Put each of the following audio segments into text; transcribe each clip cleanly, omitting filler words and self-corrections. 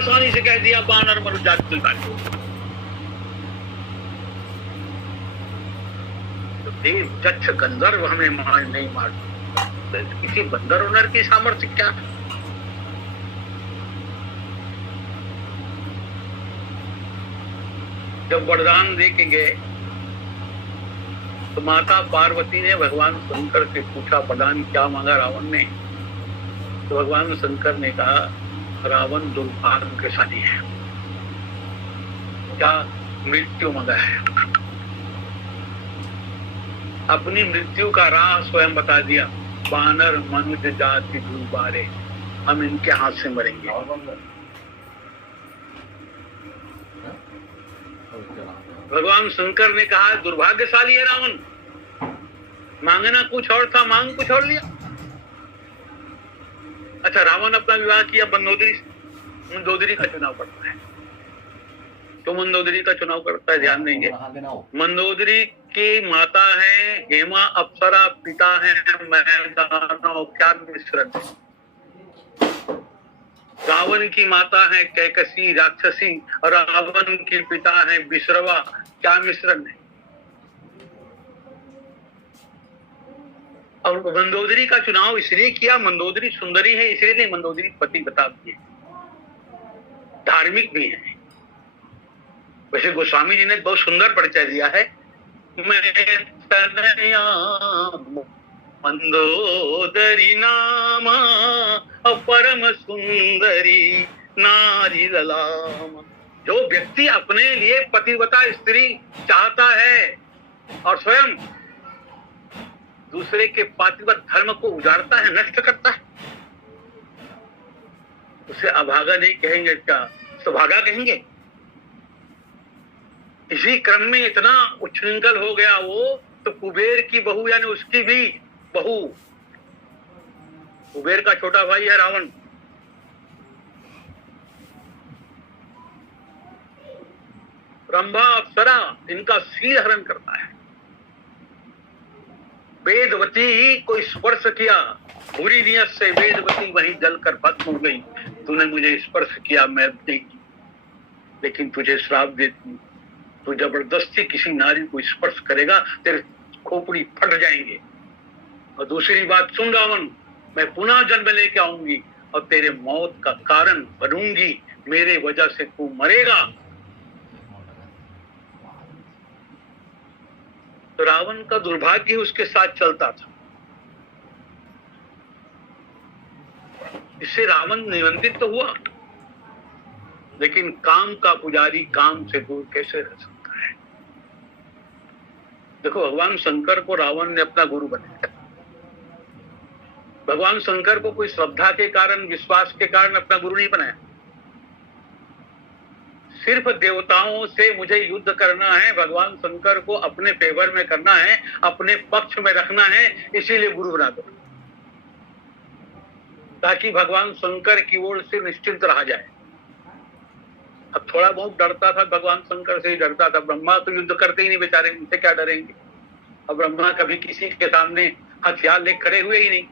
आसानी से कह दिया बानर मरु जात तुलकारी। तो देव जक्ष गंधर्व हमें नहीं मार, किसी बंदर ओनर की सामर्थ्य क्या है? जब वरदान दे के गए तो माता पार्वती ने भगवान शंकर से पूछा वरदान क्या मांगा रावण ने? तो भगवान शंकर ने कहा रावण दुर्भाग्यशाली है, क्या मृत्यु मांगा है। अपनी मृत्यु का राह स्वयं बता दिया, बानर मनुष्य जाति दुर्बारे, हम इनके हाथ से मरेंगे। भगवान शंकर ने कहा दुर्भाग्यशाली है रावण, मांगना कुछ और था, मांग कुछ और लिया। अच्छा, रावण अपना विवाह किया मंदोदरी से, मंदोदरी का चुनाव करता है। तो मंदोदरी का चुनाव करता है, ध्यान देंगे। मंदोदरी की माता है हेमा अप्सरा, पिता है मैदानव, क्या मिश्रण है। रावण की माता है कैकसी राक्षसी, और रावण के पिता है विश्रवा, क्या मिश्रण है। और मंदोदरी का चुनाव इसलिए किया, मंदोदरी सुंदरी है इसलिए नहीं, मंदोदरी पतिव्रता भी है, धार्मिक भी है। वैसे गोस्वामी जी ने बहुत सुंदर परिचय दिया है, मैं तनया मंदोदरी नाम परम सुंदरी नारी ललाम। जो व्यक्ति अपने लिए पतिव्रता स्त्री चाहता है और स्वयं दूसरे के पातिव्रत धर्म को उजाड़ता है, नष्ट करता है, उसे अभागा नहीं कहेंगे, क्या सुभागा कहेंगे। इसी क्रम में इतना उच्छृंखल हो गया वो, तो कुबेर की बहू यानी उसकी भी बहू, कुबेर का छोटा भाई है रावण, रंभा अप्सरा, इनका शील हरण करता है। वेदवती को स्पर्श किया, बुरी नियत से वेदवती वहीं जलकर भस्म हो गई। तूने मुझे स्पर्श किया, मैं देगी, लेकिन तुझे श्राप देती, तू जबरदस्ती किसी नारी को स्पर्श करेगा, तेरे खोपड़ी फट जाएंगे। और दूसरी बात सुन रावण, मैं पुनः जन्म लेके आऊंगी और तेरे मौत का कारण बनूंगी, मेरे वजह से तू मरेगा। तो रावण का दुर्भाग्य उसके साथ चलता था, इससे रावण निबंधित तो हुआ, लेकिन काम का पुजारी काम से दूर कैसे रह सकता है। देखो, भगवान शंकर को रावण ने अपना गुरु बनाया। भगवान शंकर को कोई श्रद्धा के कारण, विश्वास के कारण अपना गुरु नहीं बनाया। सिर्फ देवताओं से मुझे युद्ध करना है, भगवान शंकर को अपने फेवर में करना है, अपने पक्ष में रखना है, इसीलिए गुरु बना दो, ताकि भगवान शंकर की ओर से निश्चिंत रहा जाए। अब थोड़ा बहुत डरता था, भगवान शंकर से ही डरता था। ब्रह्मा तो युद्ध करते ही नहीं बेचारे, उनसे क्या डरेंगे। अब ब्रह्मा कभी किसी के सामने हथियार ले खड़े हुए ही नहीं।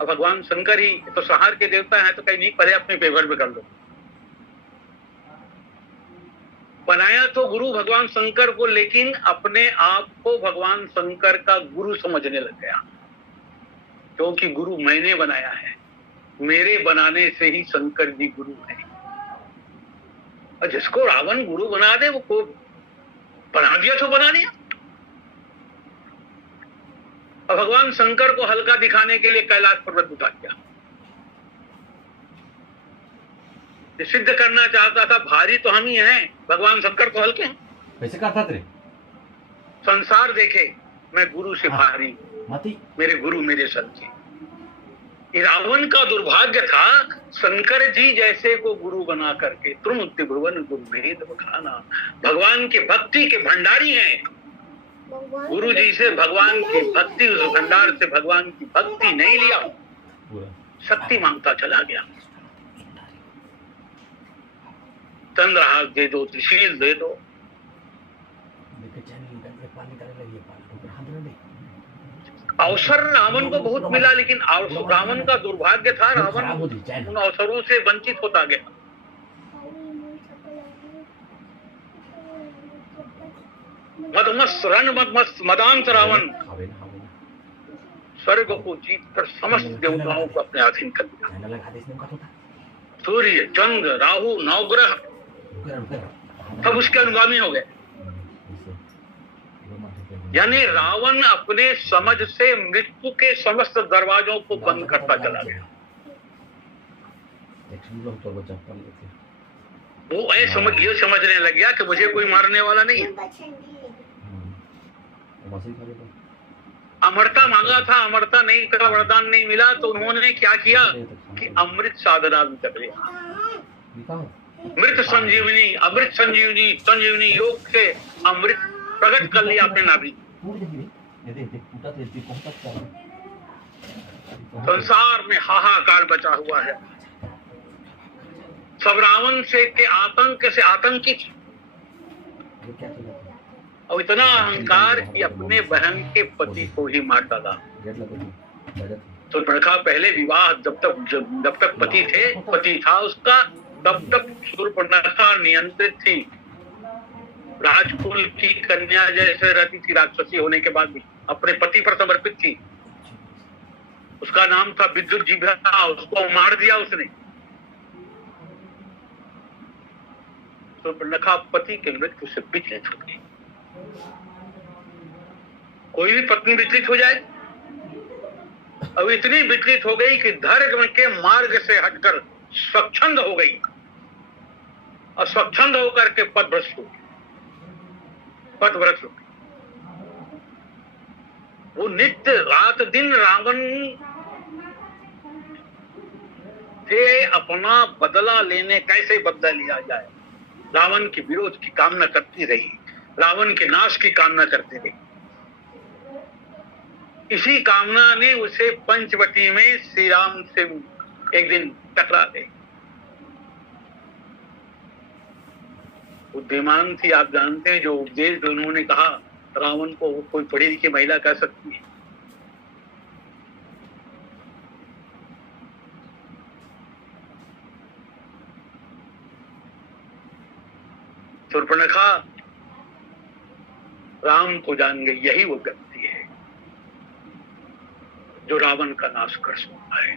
अब भगवान शंकर ही तो संहार के देवता हैं, तो कहीं नहीं, पहले अपने फेवर में कर लो। बनाया तो गुरु भगवान शंकर को, लेकिन अपने आप को भगवान शंकर का गुरु समझने लग गया, क्योंकि गुरु मैंने बनाया है, मेरे बनाने से ही शंकर जी गुरु है। और जिसको रावण गुरु बना दे, वो को बना दिया तो बना दिया। और भगवान शंकर को हल्का दिखाने के लिए कैलाश पर्वत उठा दिया। सिद्ध करना चाहता था भारी तो हम ही हैं, भगवान शंकर तो हल्के हैं। वैसे कहा था तेरे संसार देखे, मैं गुरु से भारी, मेरे गुरु मेरे सच्चे। रावण का दुर्भाग्य था, शंकर जी जैसे को गुरु बना करके तुम त्रिभुवन गुरुभेद बखाना। भगवान के भक्ति के भंडारी हैं, गुरु जी से भगवान की भक्ति, उस भंडार से भगवान की भक्ति नहीं लिया, शक्ति मांगता चला गया। चंद्रहास दे दो, त्रिशूल दे दो। अवसर रावण को बहुत मिला, लेकिन रावण का दुर्भाग्य था, रावण उन अवसरों से वंचित होता गया। मदमस्त रण मदमस्त मदांत रावण खावे ना खावे ना स्वर्ग को जीतकर समस्त देवताओं को अपने अधीन कर दिया। खायला लगा आदेश नेमका होता सूर्य, चंद्र, राहु, नवग्रह रुकर सब उसके अनुगामी हो गए। यानी रावण अपने समझ से मृत्यु के समस्त दरवाजों को बंद करता चला गया। वो ये समझने लग गया कि मुझे कोई मारने वाला नहीं है। अमरता मांगा था, अमरता नहीं का वरदान नहीं मिला, तो उन्होंने क्या किया कि अमृत साधना भी कर लिया। मृत संजीवनी, अमृत संजीवनी, संजीवनी योग से अमृत प्रकट कर लिया अपने नाभि। संसार में हाहाकार बचा हुआ है। सब रावण से के आतंक से आतंकित, और इतना अहंकार कि अपने बहन के पति को ही मार डाला। तो लड़का पहले विवाह जब तक पति था उसका, तब तक शूर्पणखा नियंत्रित थी। राजकुल की कन्या जैसे रहती थी, राक्षसी होने के बाद भी अपने पति पर समर्पित थी। उसका नाम था विद्युत जिभ्या, उसको मार दिया उसने। शूर्पणखा पति के मृत्यु से विचलित हो गई। कोई भी पत्नी विचलित हो जाए, अब इतनी विचलित हो गई कि धर्म के मार्ग से हटकर स्वच्छंद हो गई, और स्वच्छंद होकर के पथभ्रष्ट हो गई। वो नित्य रात दिन रावण से अपना बदला लेने, कैसे बदला लिया जाए, रावण के विरोध की कामना करती रही, रावण के नाश की कामना करती रही। इसी कामना ने उसे पंचवटी में श्री राम से एक दिन टकरा गई। बुद्धिमान थी, आप जानते हैं, जो उपदेश उन्होंने कहा रावण को, कोई पढ़ी लिखी महिला कह सकती है। शूर्पणखा राम को जान गई, यही वो व्यक्ति है जो रावण का नाश कर सकता है।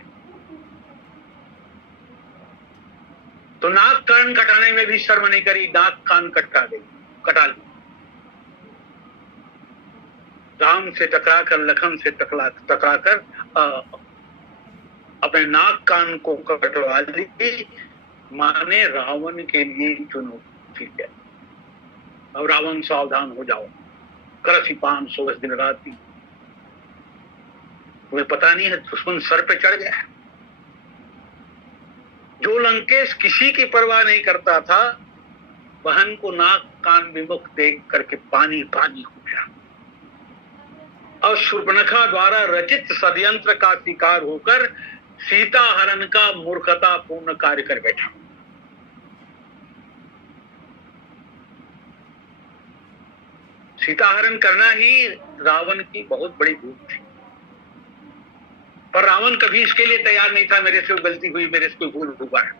तो नाक कान कटाने में भी शर्म नहीं करी, नाक कान कटा ली। राम से टकराकर, लखन से टकराकर अपने नाक कान को कटवा ली। माने रावण के लिए चुनौती है। अब रावण सावधान हो जाओ, करसी 500 दिन रात। तुम्हें पता नहीं है दुश्मन सर पे चढ़ गया। जो लंकेश किसी की परवाह नहीं करता था, बहन को नाक कान विमुख देख करके पानी पानी हो गया, और शूर्पणखा द्वारा रचित षड्यंत्र का शिकार होकर सीता हरण का मूर्खतापूर्ण कार्य कर बैठा। सीता हरण करना ही रावण की बहुत बड़ी भूल थी, पर रावण कभी इसके लिए तैयार नहीं था। मेरे से गलती हुई, मेरे से कोई भूल हुआ है।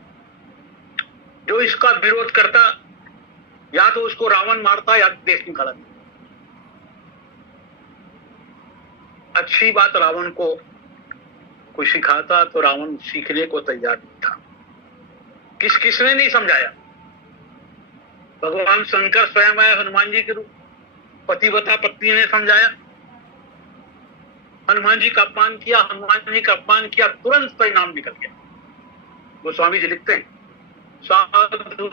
जो इसका विरोध करता, या तो उसको रावण मारता या देश निकाला। अच्छी बात रावण को कोई सिखाता तो रावण सीखने को तैयार नहीं था। किसने नहीं समझाया? भगवान शंकर स्वयं आए हनुमान जी के रूप, पतिव्रता पत्नी ने समझाया। हनुमान जी का अपमान किया, हनुमान जी का अपमान किया, तुरंत परिणाम निकल गया। गोस्वामी जी लिखते हैं, साधु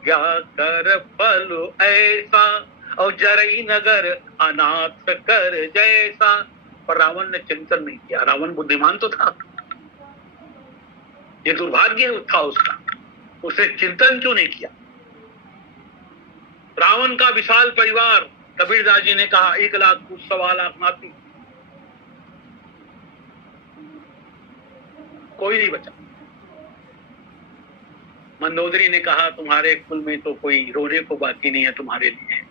क्या कर फल ऐसा, और जरई नगर अनाथ कर जैसा। पर रावण ने चिंतन नहीं किया। रावण बुद्धिमान तो था, ये दुर्भाग्य था उसका, उसने चिंतन क्यों नहीं किया? रावण का विशाल परिवार, कबीरदास जी ने कहा 1 लाख कुछ 1.25 लाख नाती, कोई नहीं बचा। मंदोदरी ने कहा तुम्हारे कुल में तो कोई रोने को बाकी नहीं है तुम्हारे लिए।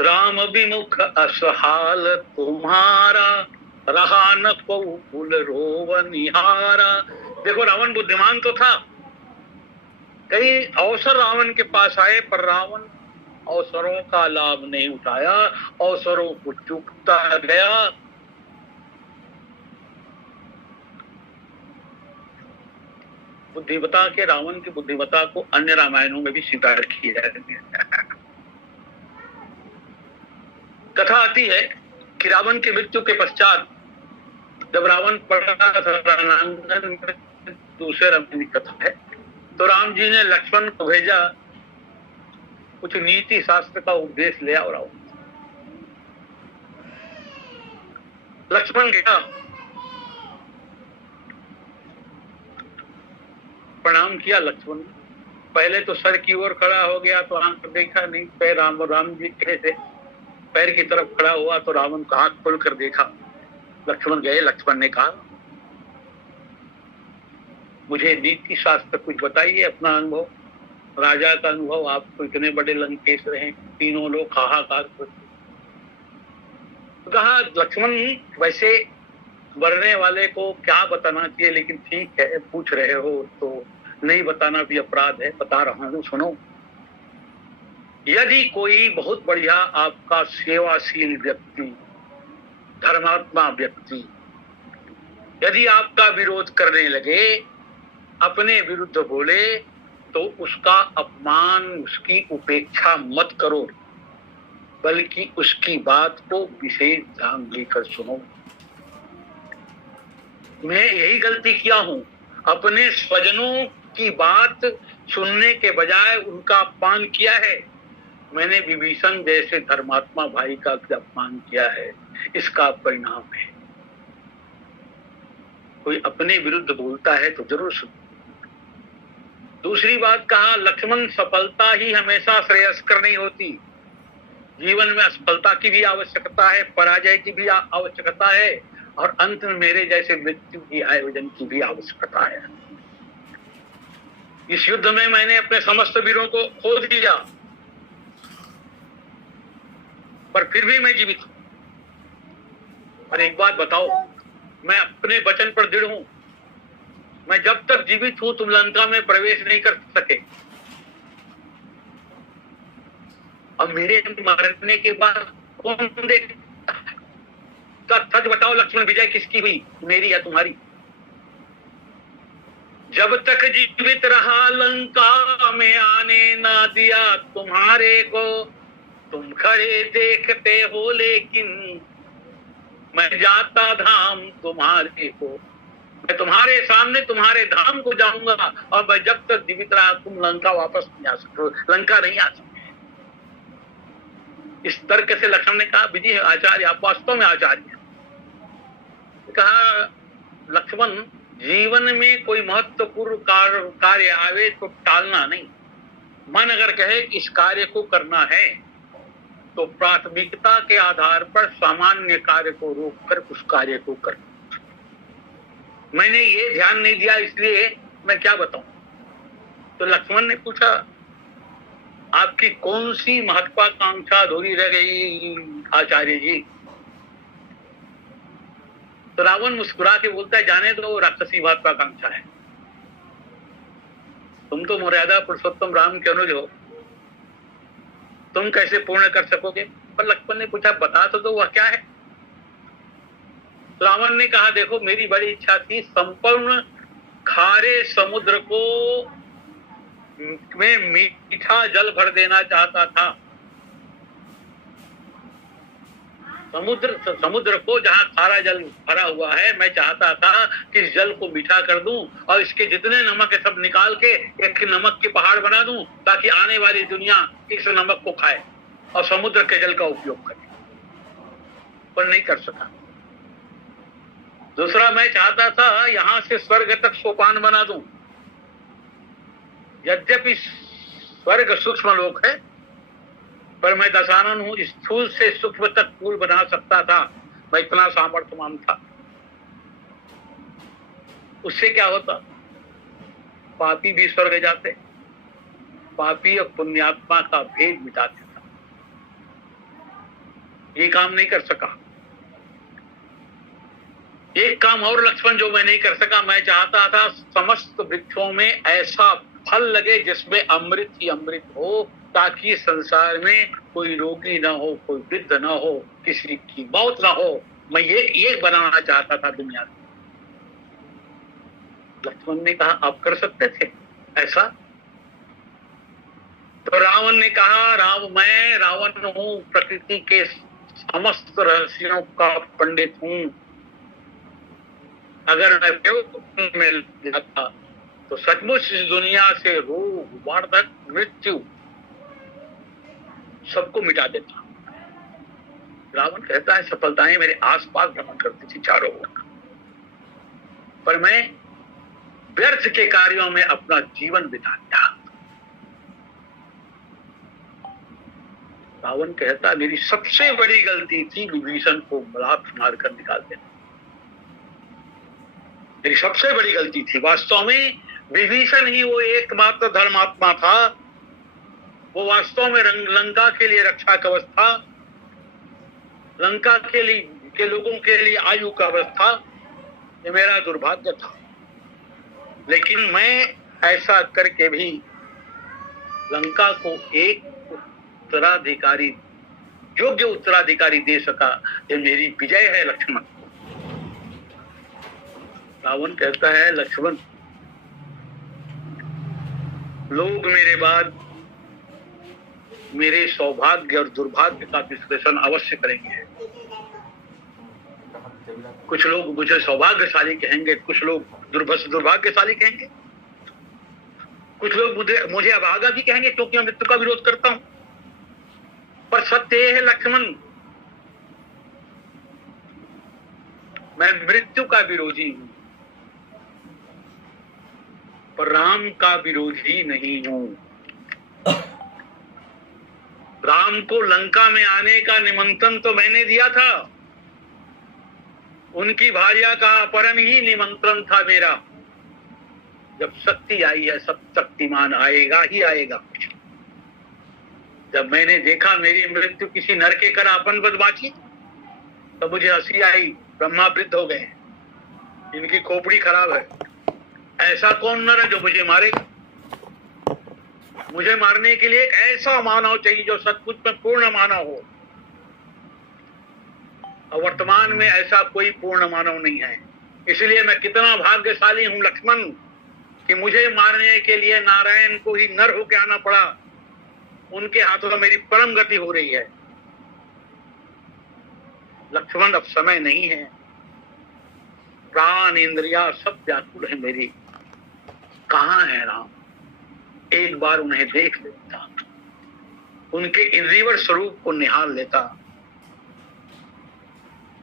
राम विमुख असहाल तुम्हारा, रहा न को कुल रोवनिहारा। देखो रावण बुद्धिमान तो था, कई अवसर रावण के पास आए, पर रावण अवसरों का लाभ नहीं उठाया, अवसरों को चूकता गया। बुद्धिमता के, रावण की बुद्धिमता को अन्य रामायणों में भी स्वीकार किया है। कथा आती है कि रावण की मृत्यु के पश्चात जब रावण पड़ा था रणांगन में, दूसरे रामायण की कथा है, तो राम जी ने लक्ष्मण को भेजा कुछ नीति शास्त्र का उपदेश ले आओ। रावण लक्ष्मण गया, प्रणाम किया। लक्ष्मण पहले तो सर की ओर खड़ा हो गया तो आंख देखा नहीं, पैर राम जी खड़े थे, पैर की तरफ खड़ा हुआ तो रावण का आंख खोलकर देखा। लक्ष्मण गए, लक्ष्मण ने कहा मुझे नीति शास्त्र कुछ बताइए, अपना अनुभव, राजा का अनुभव। आप तो इतने बड़े लंकेश रहे, तीनों लोग हाहाकार करते। तो कहा लक्ष्मण वैसे मरने वाले को क्या बताना चाहिए, लेकिन ठीक है पूछ रहे हो तो नहीं बताना भी अपराध है, बता रहा हूं सुनो। यदि कोई बहुत बढ़िया आपका सेवाशील व्यक्ति, धर्मात्मा व्यक्ति यदि आपका विरोध करने लगे, अपने विरुद्ध बोले, तो उसका अपमान, उसकी उपेक्षा मत करो, बल्कि उसकी बात को विशेष ध्यान देकर सुनो। मैं यही गलती किया हूं, अपने स्वजनों की बात सुनने के बजाय उनका अपमान किया है। मैंने विभीषण जैसे धर्मात्मा भाई का अपमान किया है, इसका परिणाम है। कोई अपने विरुद्ध बोलता है तो जरूर सुनो। दूसरी बात कहा, लक्ष्मण सफलता ही हमेशा श्रेयस्कर नहीं होती, जीवन में असफलता की भी आवश्यकता है, पराजय की भी आवश्यकता है, और अंत में मेरे जैसे मृत्यु की आयोजन की भी आवश्यकता है। इस युद्ध में मैंने अपने समस्त वीरों को खो दिया, पर फिर भी मैं जीवित हूं। और एक बात बताओ, मैं अपने वचन पर दृढ़ हूं, मैं जब तक जीवित हूं तुम लंका में प्रवेश नहीं कर सके। अब मेरे मरने के बाद कौन देखता है? सच बताओ लक्ष्मण, विजय किसकी हुई, मेरी या तुम्हारी? जब तक जीवित रहा लंका में आने ना दिया तुम्हारे को, तुम खड़े देखते हो लेकिन मैं जाता धाम तुम्हारे को। मैं तुम्हारे सामने तुम्हारे धाम को जाऊंगा, और मैं जब तक जीवित रहा तुम लंका वापस नहीं आ सकते, लंका नहीं आ सकते। इस तर्क से लक्ष्मण ने कहा विजय आचार्य, आप वास्तव में आचार्य। कहा लक्ष्मण, जीवन में कोई महत्वपूर्ण कार्य आवे तो टालना नहीं। मन अगर कहे कि इस कार्य को करना है तो प्राथमिकता के आधार पर सामान्य कार्य को रोककर उस कार्य को करना। मैंने ये ध्यान नहीं दिया, इसलिए मैं क्या बताऊं। तो लक्ष्मण ने पूछा आपकी कौन सी महत्वाकांक्षा अधूरी रह गई आचार्य जी? तो रावण मुस्कुरा के बोलता है जाने दो, राक्षसी महत्वाकांक्षा है, तुम तो मर्यादा पुरुषोत्तम राम के अनुज हो, तुम कैसे पूर्ण कर सकोगे? पर लक्ष्मण ने पूछा बता तो दो वह क्या है। रावण ने कहा देखो मेरी बड़ी इच्छा थी, संपूर्ण खारे समुद्र को में मीठा जल भर देना चाहता था। समुद्र को जहां खारा जल भरा हुआ है, मैं चाहता था कि इस जल को मीठा कर दूं और इसके जितने नमक है सब निकाल के एक नमक के पहाड़ बना दूं, ताकि आने वाली दुनिया इस नमक को खाए और समुद्र के जल का उपयोग करे, पर नहीं कर सका। दूसरा मैं चाहता था यहां से स्वर्ग तक सोपान बना दूं। यद्यपि स्वर्ग सूक्ष्म लोक है, पर मैं दशानन हूं, स्थूल से सूक्ष्म तक पुल बना सकता था, मैं इतना सामर्थ्यवान था। उससे क्या होता, पापी भी स्वर्ग जाते, पापी और पुण्यात्मा का भेद मिटा देता। ये काम नहीं कर सका। एक काम और लक्ष्मण जो मैं नहीं कर सका, मैं चाहता था समस्त वृक्षों में ऐसा फल लगे जिसमें अमृत ही अमृत हो, ताकि संसार में कोई रोगी ना हो, कोई वृद्ध ना हो, किसी की मौत ना हो। मैं एक बनाना चाहता था दुनिया में। लक्ष्मण ने कहा आप कर सकते थे ऐसा? तो रावण ने कहा मैं रावण हूं, प्रकृति के समस्त रहस्यों का पंडित हूं। अगर मैं बेवकूफ में जाता तो सचमुच इस दुनिया से रोग, वार्धक, मृत्यु सबको मिटा देता। रावण कहता है सफलताएं मेरे आसपास भ्रमण करती थी चारों ओर, पर मैं व्यर्थ के कार्यों में अपना जीवन बिता दिया। रावण कहता मेरी सबसे बड़ी गलती थी विभीषण को बलात् मारकर निकाल देना। मेरी सबसे बड़ी गलती थी। वास्तव में विभीषण ही वो एकमात्र धर्मात्मा था। वो वास्तव में लंका के लिए रक्षा कवच था, लंका के लोगों के लिए आयु कवच था। ये मेरा दुर्भाग्य था, लेकिन मैं ऐसा करके भी लंका को एक उत्तराधिकारी, योग्य उत्तराधिकारी दे सका। ये मेरी विजय है लक्ष्मण। रावण कहता है लक्ष्मण, लोग मेरे बाद मेरे सौभाग्य और दुर्भाग्य का विश्लेषण अवश्य करेंगे। कुछ लोग मुझे सौभाग्यशाली कहेंगे, कुछ लोग दुर्भाग्यशाली कहेंगे, कुछ लोग मुझे अभागा भी कहेंगे क्योंकि मैं मृत्यु का विरोध करता हूं। पर सत्य यह है लक्ष्मण, मैं मृत्यु का विरोधी हूं, पर राम का विरोधी नहीं हूं। राम को लंका में आने का निमंत्रण तो मैंने दिया था, उनकी भार्या का अपहरण ही निमंत्रण था मेरा। जब शक्ति आई है, सब शक्तिमान आएगा ही आएगा। जब मैंने देखा मेरी मृत्यु किसी नर के कर आपन बदमाशी, तो मुझे हंसी आई। ब्रह्मा वृद्ध हो गए, इनकी खोपड़ी खराब है। ऐसा कौन नर है जो मुझे मारेगा? मुझे मारने के लिए एक ऐसा मानव चाहिए जो सचमुच में पूर्ण मानव हो। और वर्तमान में ऐसा कोई पूर्ण मानव नहीं है। इसलिए मैं कितना भाग्यशाली हूं लक्ष्मण कि मुझे मारने के लिए नारायण को ही नर होकर आना पड़ा। उनके हाथों में मेरी परम गति हो रही है। लक्ष्मण अब समय नहीं है, प्राण इंद्रिया सब व्याकुल है मेरी। कहां है राम? एक बार उन्हें देख लेता, उनके इंद्रियवर स्वरूप को निहाल लेता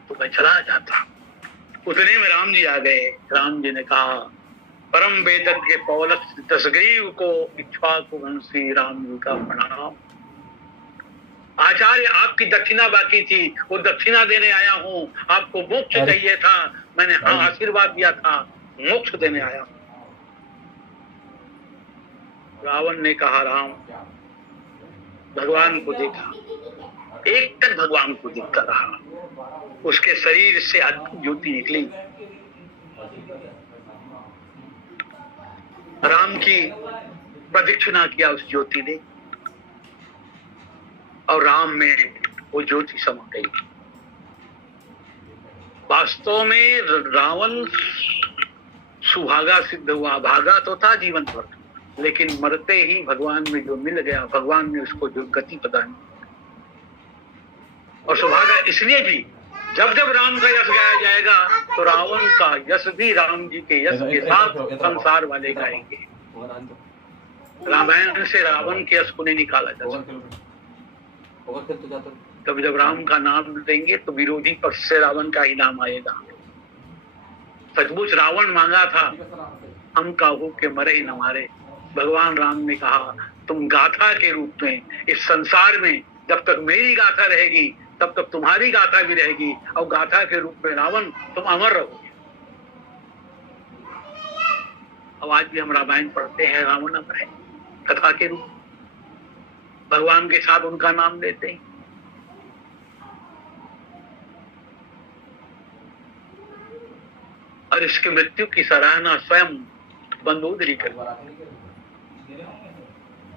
तो मैं चला जाता। उतने में राम जी आ गए। राम जी ने कहा परम वेदज्ञ पौलस दशग्रीव को इक्ष्वाकु वंशी राम जी का प्रणाम। आचार्य आपकी दक्षिणा बाकी थी, वो दक्षिणा देने आया हूं। आपको मोक्ष चाहिए था, मैंने हाँ आशीर्वाद दिया था, मोक्ष देने आया हूं। रावण ने कहा राम भगवान को देखा, एक तक भगवान को देखता रहा। उसके शरीर से अद्भुत ज्योति निकली। राम की प्रदक्षिणा किया उस ज्योति ने, और राम में वो ज्योति समा गई। वास्तव में रावण सुभागा सिद्ध हुआ। भागा तो था जीवन भर, लेकिन मरते ही भगवान में जो मिल गया, भगवान ने उसको जो गति प्रदान की। और सुभागा इसलिए भी जब जब राम का यश गाया जाएगा तो रावण का यश भी राम जी के यश के साथ संसार वाले गाएंगे। रामायण से रावण के यश को नहीं निकाला जा सकता। तब जब राम का नाम देंगे तो विरोधी पक्ष से रावण का ही नाम आएगा। सचमुच रावण मांगा था हम काहू के मरे ही न मारे। भगवान राम ने कहा तुम गाथा के रूप में इस संसार में जब तक मेरी गाथा रहेगी तब तक तुम्हारी गाथा भी रहेगी, और गाथा के रूप में रावण तुम अमर रहोगे। अब आज भी हम रामायण पढ़ते हैं, रावण अमर है कथा के रूप, भगवान के साथ उनका नाम लेते हैं। और इसकी मृत्यु की सराहना स्वयं बंदोदरी कर।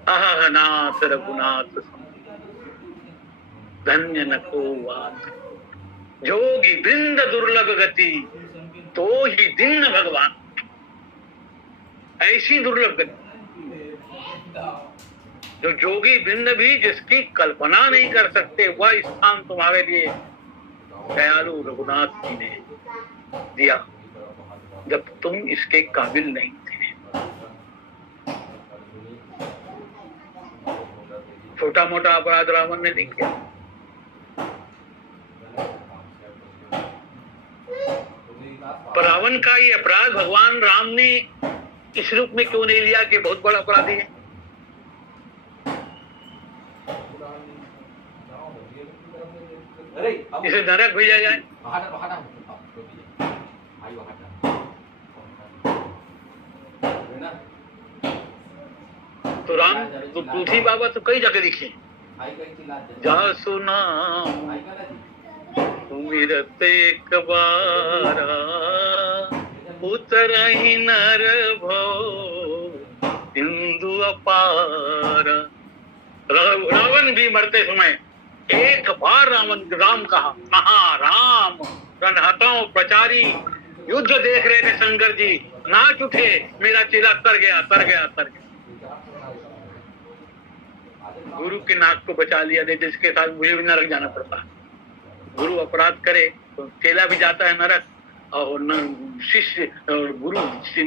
आह नाथ रघुनाथ धन्य न को वात, जोगी वृंद दुर्लभ गति, तो ही दीन भगवान। ऐसी दुर्लभ गति जो जोगी वृंद भी जिसकी कल्पना नहीं कर सकते, वह स्थान तुम्हारे लिए दयालु रघुनाथ जी ने दिया जब तुम इसके काबिल नहीं थे। छोटा मोटा अपराध रावण ने नहीं किया, पर रावण का ये अपराध भगवान राम ने इस रूप में क्यों नहीं लिया कि बहुत बड़ा अपराधी है? इसे नरक भेजा जाए। तो राम तो तुलसी बाबा तो कई जगह लिखे, जा सुना मिरते कबारा, उतर ही नर भो सिंधु अपार। रावण भी मरते समय एक बार राम कहा, राम रणहताओं प्रचारी, युद्ध देख रहे थे शंकर जी, नाच उठे, मेरा चेला तर गया तर गया तर गया। गुरु के नाक को बचा लिया, दे जिसके साथ मुझे भी नरक जाना पड़ता। गुरु अपराध करे तो चेला भी जाता है नरक, और शिष्य गुरु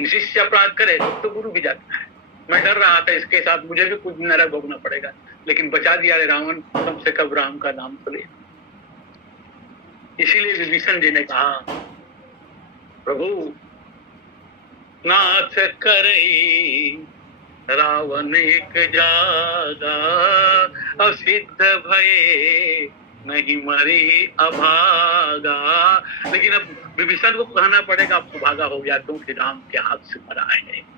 शिष्य अपराध करे तो गुरु भी जाता है। मैं डर रहा था इसके साथ मुझे भी कुछ नरक भोगना पड़ेगा, लेकिन बचा दिया रावण, कम से कम राम का नाम तो ले। इसीलिए विभीषण जी ने कहा, प्रभु नाथ करई रावण एक जागा, असिद्ध भये नहीं मरे अभागा। लेकिन अब विभीषण को कहना पड़ेगा, अब तो भागा हो गया क्योंकि राम के हाथ से मरा है।